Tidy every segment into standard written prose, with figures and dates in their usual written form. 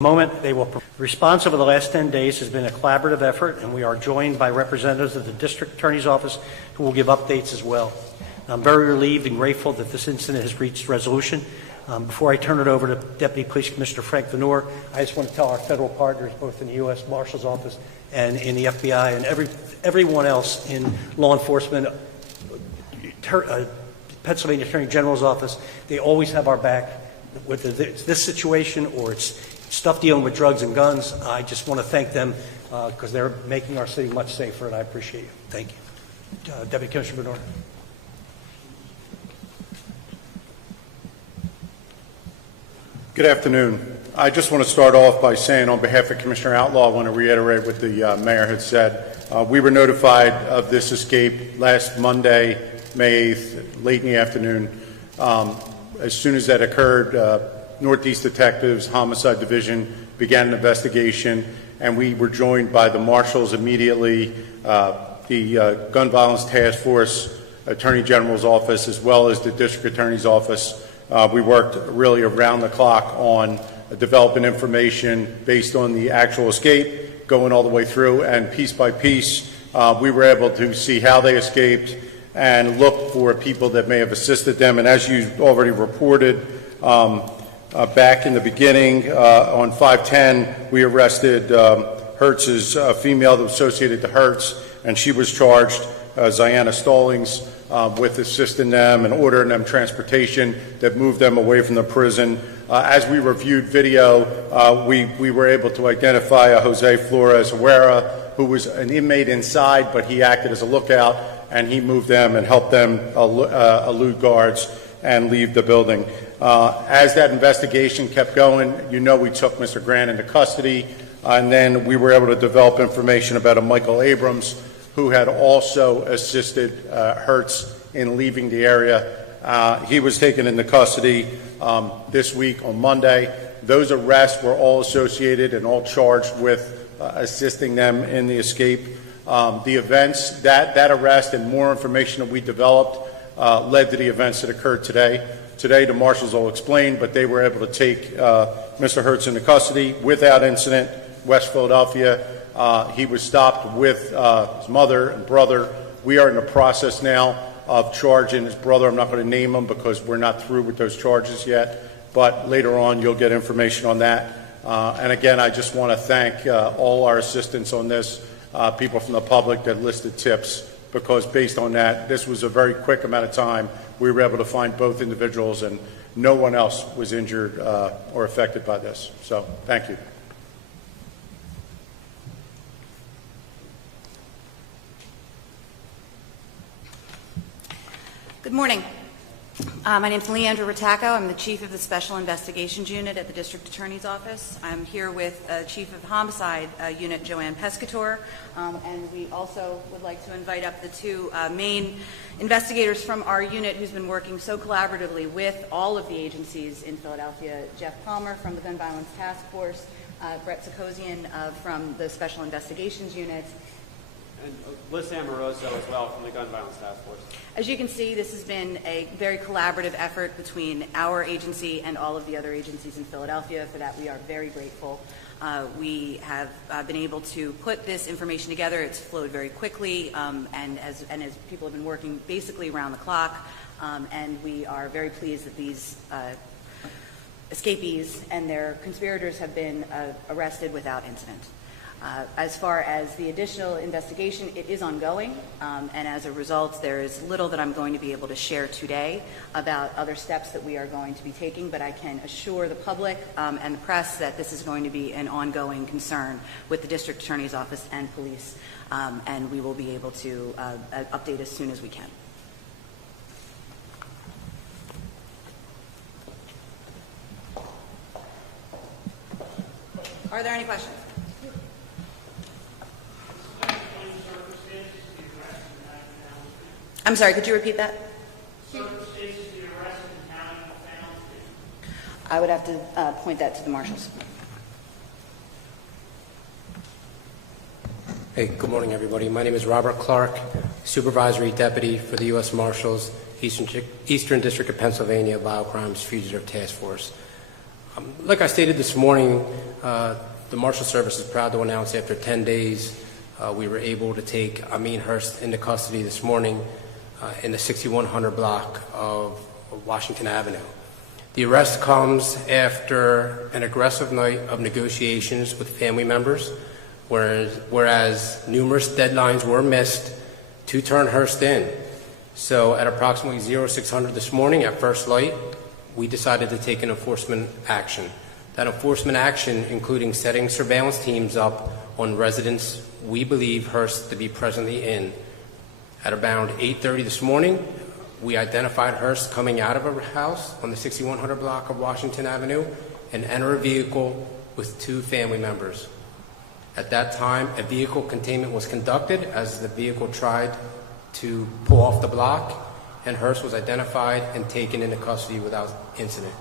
moment they will. The response over the last 10 days has been a collaborative effort, and we are joined by representatives of the District Attorney's Office who will give updates as well. I'm very relieved and grateful that this incident has reached resolution. Before I turn it over to Deputy Police Commissioner Frank Venor, I just want to tell our federal partners, both in the U.S. Marshals Office and in the FBI and everyone else in law enforcement, Pennsylvania Attorney General's Office, they always have our back. Whether it's this situation or it's stuff dealing with drugs and guns, I just want to thank them because they're making our city much safer, and I appreciate you. Thank you. Deputy Commissioner Venor. Good afternoon. I just want to start off by saying on behalf of Commissioner Outlaw, I want to reiterate what the Mayor had said. We were notified of this escape last Monday, May 8th, late in the afternoon. As soon as that occurred, Northeast Detectives, Homicide Division began an investigation, and we were joined by the Marshals immediately, the Gun Violence Task Force, Attorney General's Office, as well as the District Attorney's Office. We worked really around the clock on developing information based on the actual escape, going all the way through, and piece by piece, we were able to see how they escaped and look for people that may have assisted them. And as you already reported, back in the beginning, on 5/10, we arrested Hurst's female associated to Hurst, and she was charged, Ziana Stallings, with assisting them and ordering them transportation that moved them away from the prison. As we reviewed video, we were able to identify a Jose Flores Herrera, who was an inmate inside, but he acted as a lookout, and he moved them and helped them elude guards and leave the building. As that investigation kept going, we took Mr. Grant into custody, and then we were able to develop information about a Michael Abrams, who had also assisted Hurst in leaving the area. He was taken into custody this week on Monday. Those arrests were all associated and all charged with assisting them in the escape. The events, that arrest and more information that we developed led to the events that occurred today. Today, the Marshals will explain, but they were able to take Mr. Hurst into custody without incident, West Philadelphia. He was stopped with his mother and brother. We are in the process now of charging his brother. I'm not going to name him because we're not through with those charges yet, but later on you'll get information on that. And again, I just want to thank all our assistants on this, people from the public that listed tips, because based on that, this was a very quick amount of time. We were able to find both individuals, and no one else was injured or affected by this. So thank you. Good morning. My name is Leandra Rattacco. I'm the Chief of the Special Investigations Unit at the District Attorney's Office. I'm here with Chief of the Homicide Unit, Joanne Pescator, and we also would like to invite up the two main investigators from our unit who's been working so collaboratively with all of the agencies in Philadelphia, Jeff Palmer from the Gun Violence Task Force, Brett Sikosian from the Special Investigations Unit, and Liz Amoroso as well from the Gun Violence Task Force. As you can see, this has been a very collaborative effort between our agency and all of the other agencies in Philadelphia. For that, we are very grateful. We have been able to put this information together. It's flowed very quickly, and as people have been working basically around the clock, and we are very pleased that these escapees and their conspirators have been arrested without incident. As far as the additional investigation, it is ongoing, and as a result, there is little that I'm going to be able to share today about other steps that we are going to be taking, but I can assure the public and the press that this is going to be an ongoing concern with the District Attorney's Office and police, and we will be able to update as soon as we can. Are there any questions? I'm sorry, could you repeat that? Circumstances of the arrest and how you found it. I would have to point that to the Marshals. Hey, good morning, everybody. My name is Robert Clark, Supervisory Deputy for the U.S. Marshals, Eastern District of Pennsylvania Biocrimes Fugitive Task Force. Like I stated this morning, the Marshal Service is proud to announce after 10 days we were able to take Ameen Hurst into custody this morning in the 6100 block of Washington Avenue. The arrest comes after an aggressive night of negotiations with family members, whereas numerous deadlines were missed to turn Hurst in. So at approximately 0600 this morning at first light, we decided to take an enforcement action. That enforcement action including setting surveillance teams up on residents we believe Hurst to be presently in. At around 8:30 this morning, we identified Hurst coming out of a house on the 6100 block of Washington Avenue and enter a vehicle with two family members. At that time, a vehicle containment was conducted as the vehicle tried to pull off the block, and Hurst was identified and taken into custody without incident.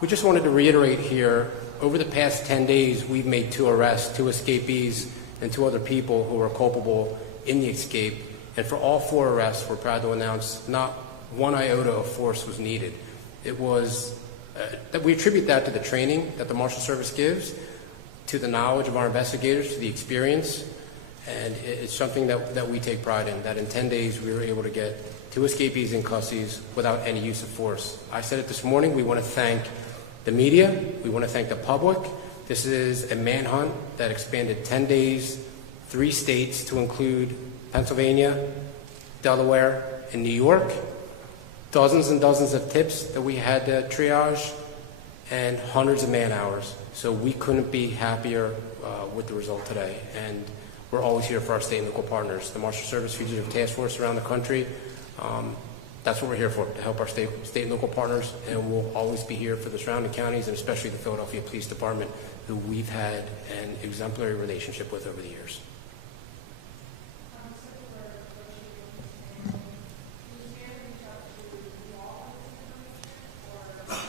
We just wanted to reiterate here, over the past 10 days, we've made 2 arrests, 2 escapees, and 2 other people who were culpable in the escape. And for all 4 arrests, we're proud to announce not 1 iota of force was needed. It was, that we attribute that to the training that the Marshal Service gives, to the knowledge of our investigators, to the experience, and it's something that we take pride in, that in 10 days we were able to get 2 escapees in custody without any use of force. I said it this morning, we want to thank the media, we want to thank the public. This is a manhunt that expanded 10 days, 3 states to include Pennsylvania, Delaware, and New York. Dozens and dozens of tips that we had to triage, and hundreds of man hours. So we couldn't be happier with the result today. And we're always here for our state and local partners. The Marshal Service Fugitive Task Force around the country, that's what we're here for, to help our state and local partners, and we'll always be here for the surrounding counties and especially the Philadelphia Police Department, who we've had an exemplary relationship with over the years.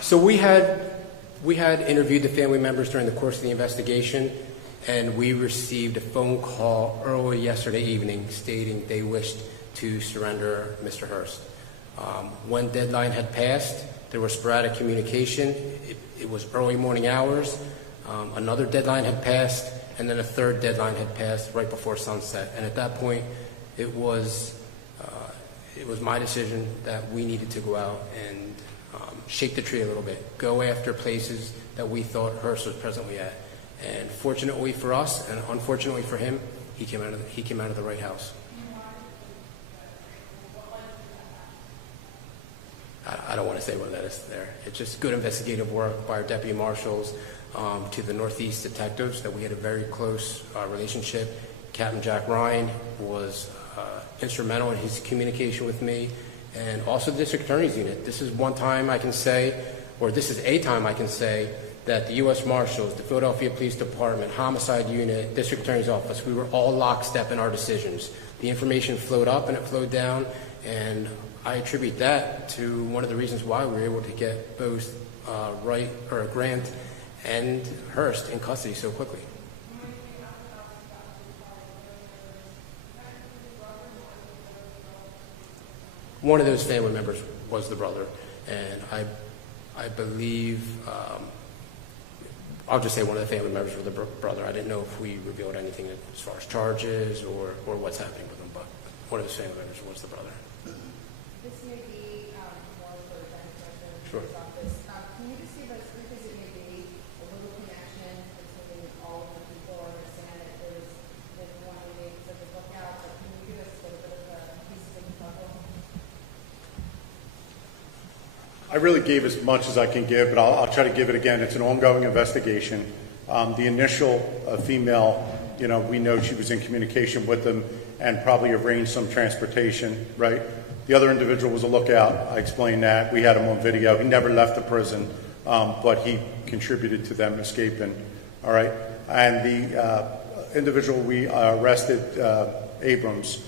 So we had interviewed the family members during the course of the investigation, and we received a phone call early yesterday evening stating they wished to surrender Mr. Hurst. One deadline had passed. There was sporadic communication. It was early morning hours. Another deadline had passed, and then a third deadline had passed right before sunset. And at that point, it was my decision that we needed to go out and shake the tree a little bit, go after places that we thought Hurst was presently at. And fortunately for us, and unfortunately for him, he came out of the right house. I don't want to say what that is there. It's just good investigative work by our deputy marshals to the Northeast detectives that we had a very close relationship. Captain Jack Ryan was instrumental in his communication with me, and also the District Attorney's Unit. This is one time I can say, or this is a time I can say, that the U.S. Marshals, the Philadelphia Police Department, Homicide Unit, District Attorney's Office, we were all lockstep in our decisions. The information flowed up and it flowed down, and I attribute that to one of the reasons why we were able to get both Grant and Hurst in custody so quickly. One of those family members was the brother, and I believe, I'll just say one of the family members was the brother. I didn't know if we revealed anything as far as charges or what's happening with him, but one of those family members was the brother. This may be more for the benefit Sure. of the office. Can you just give us, because it may be a little connection between all of the people, I understand that there's one inmate that was looked out, but can you give us a little bit of the pieces of the puzzle? I really gave as much as I can give, but I'll try to give it again. It's an ongoing investigation. The initial female, we know she was in communication with them and probably arranged some transportation, right? The other individual was a lookout. I explained that. We had him on video. He never left the prison, but he contributed to them escaping, all right? And the individual we arrested, Abrams,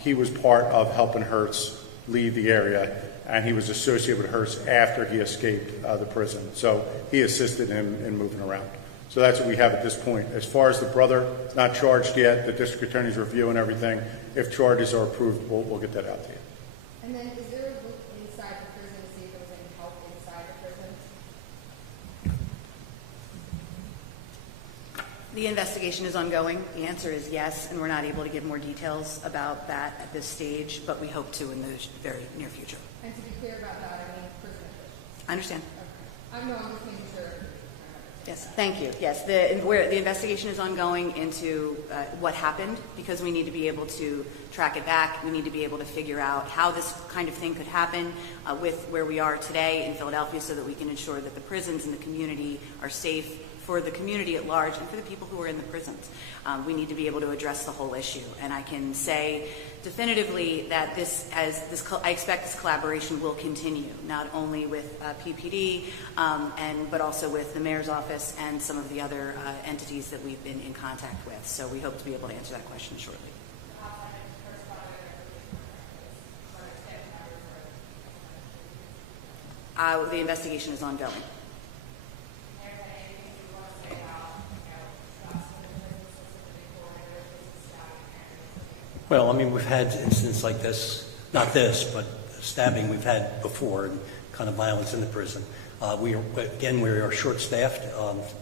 he was part of helping Hurst leave the area, and he was associated with Hurst after he escaped the prison. So he assisted him in moving around. So that's what we have at this point. As far as the brother, not charged yet. The district attorney's reviewing everything. If charges are approved, we'll get that out to you. And then is there a look inside the prison to see if there was any help inside the prison? The investigation is ongoing. The answer is yes, and we're not able to give more details about that at this stage, but we hope to in the very near future. And to be clear about that, I mean prison officials. I understand. Okay. I'm just making sure. Yes, thank you. Yes, the investigation is ongoing into what happened, because we need to be able to track it back. We need to be able to figure out how this kind of thing could happen with where we are today in Philadelphia, so that we can ensure that the prisons and the community are safe for the community at large and for the people who are in the prisons. We need to be able to address the whole issue. And I can say definitively that I expect this collaboration will continue, not only with PPD, but also with the mayor's office and some of the other entities that we've been in contact with. So we hope to be able to answer that question shortly. The investigation is ongoing. Well, I mean, we've had incidents like this, not this, but stabbing we've had before, and kind of violence in the prison. We are short-staffed.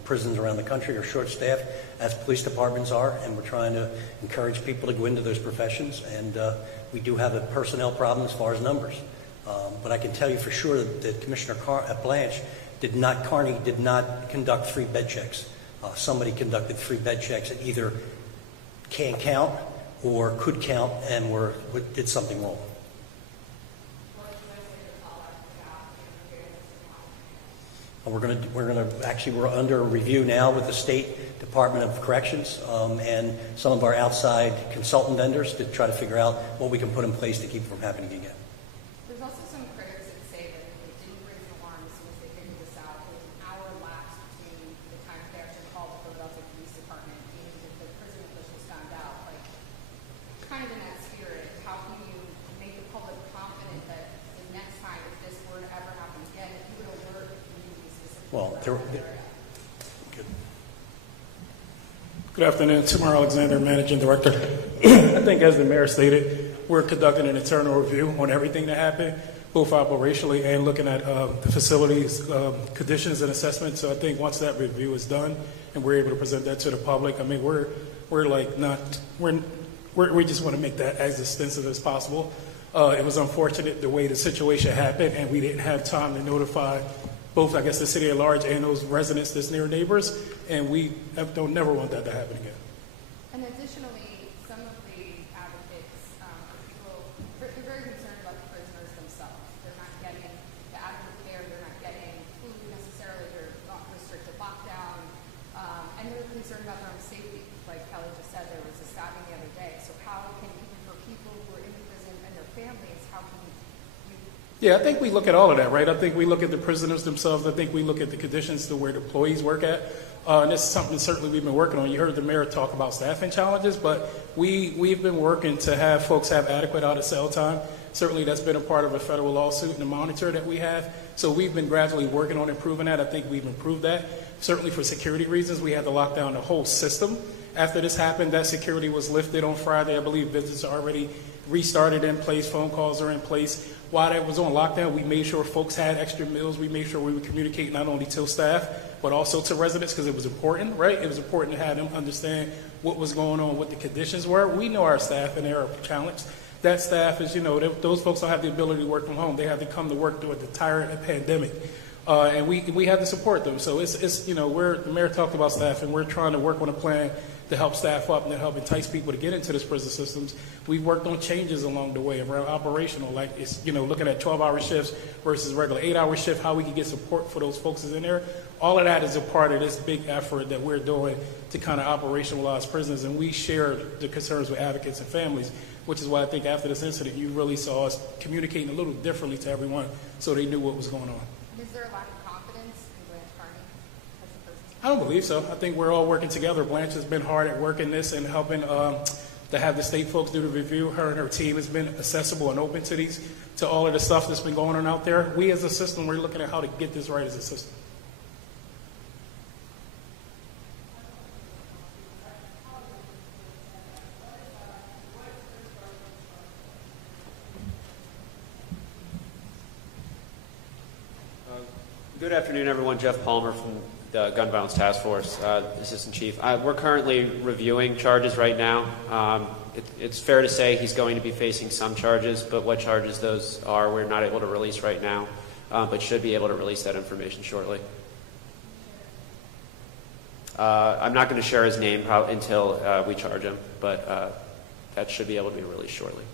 Prisons around the country are short-staffed, as police departments are, and we're trying to encourage people to go into those professions. And we do have a personnel problem as far as numbers. But I can tell you for sure that Commissioner Blanche did not conduct 3 bed checks. Somebody conducted 3 bed checks that either can't count or could count and did something wrong. We're under review now with the State Department of Corrections and some of our outside consultant vendors to try to figure out what we can put in place to keep it from happening again. There's also some critics that say that they didn't raise an alarm as soon as they figured this out. There's an hour lapse between the time they actually called the Philadelphia Police Department and the prison officials found out. Like, kind of in that spirit, how can you make the public confident that the next time, if this were to ever happen again, that you would alert the community specifically? Well, Good afternoon, Tamar Alexander, Managing Director. I think as the mayor stated, we're conducting an internal review on everything that happened, both operationally and looking at the facilities, conditions and assessments. So I think once that review is done and we're able to present that to the public, I mean, we just want to make that as extensive as possible. It was unfortunate the way the situation happened, and we didn't have time to notify both, I guess, the city at large and those residents that's near neighbors, and we don't never want that to happen again. And additionally, some of the advocates, they're very concerned about the prisoners themselves. They're not getting the adequate care, they're not getting food necessarily, they're not restricted lockdown, and they're concerned about their own safety. Like Kelly just said, there was a stabbing the other day. So how can, even for people who are in the prison and their families, how can you? Yeah, I think we look at all of that, right? I think we look at the prisoners themselves. I think we look at the conditions to where the employees work at. And this is something certainly we've been working on. You heard the mayor talk about staffing challenges, but we've been working to have folks have adequate out-of-cell time. Certainly that's been a part of a federal lawsuit and the monitor that we have. So we've been gradually working on improving that. I think we've improved that. Certainly for security reasons, we had to lock down the whole system. After this happened, that security was lifted on Friday. I believe visits are already restarted in place. Phone calls are in place. While that was on lockdown, we made sure folks had extra meals. We made sure we would communicate not only to staff, but also to residents, because it was important, right? It was important to have them understand what was going on, what the conditions were. We know our staff and they are challenged. That staff is, those folks don't have the ability to work from home. They have to come to work through the entire pandemic. And we have to support them. So it's the mayor talked about staff, and we're trying to work on a plan to help staff up and to help entice people to get into this prison systems. We've worked on changes along the way around operational, like looking at 12-hour shifts versus regular 8-hour shift, how we can get support for those folks in there. All of that is a part of this big effort that we're doing to kind of operationalize prisons, and we share the concerns with advocates and families, which is why I think after this incident, you really saw us communicating a little differently to everyone so they knew what was going on. Is there a lack of confidence in Blanche Carney as a person? I don't believe so. I think we're all working together. Blanche has been hard at work in this and helping to have the state folks do the review. Her and her team has been accessible and open to all of the stuff that's been going on out there. We as a system, we're looking at how to get this right as a system. Good afternoon, everyone. Jeff Palmer from the Gun Violence Task Force, Assistant Chief. We're currently reviewing charges right now. It's fair to say he's going to be facing some charges, but what charges those are, we're not able to release right now, but should be able to release that information shortly. I'm not going to share his name until we charge him, but that should be able to be released shortly.